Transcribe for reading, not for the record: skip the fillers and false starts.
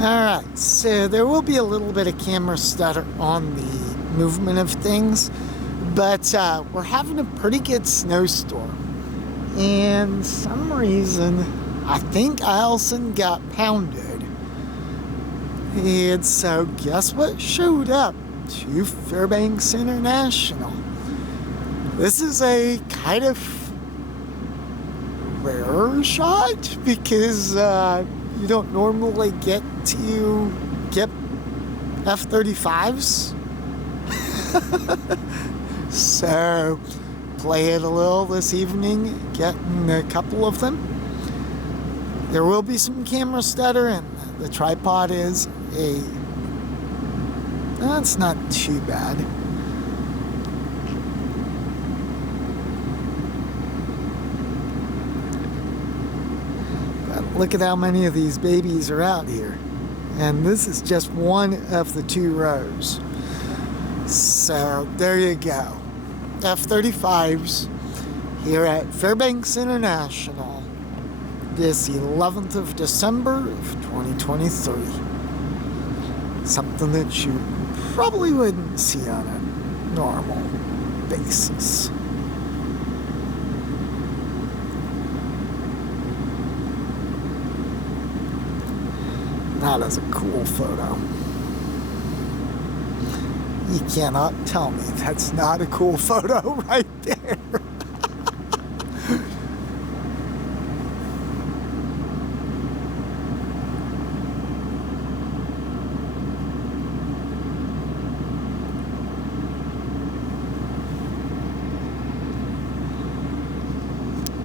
Alright, so there will be a little bit of camera stutter on the movement of things, but we're having a pretty good snowstorm. And some reason, I think Allison got pounded. And so guess what showed up to Fairbanks International? This is a kind of rarer shot because you don't normally get to get F-35's. So play it a little this evening, getting a couple of them. There will be some camera stutter, and the tripod is that's not too bad. But look at how many of these babies are out here. And this is just one of the 2 rows. So there you go. F-35's here at Fairbanks International this 11th of December of 2023. Something that you probably wouldn't see on a normal basis. That is a cool photo. You cannot tell me that's not a cool photo right there.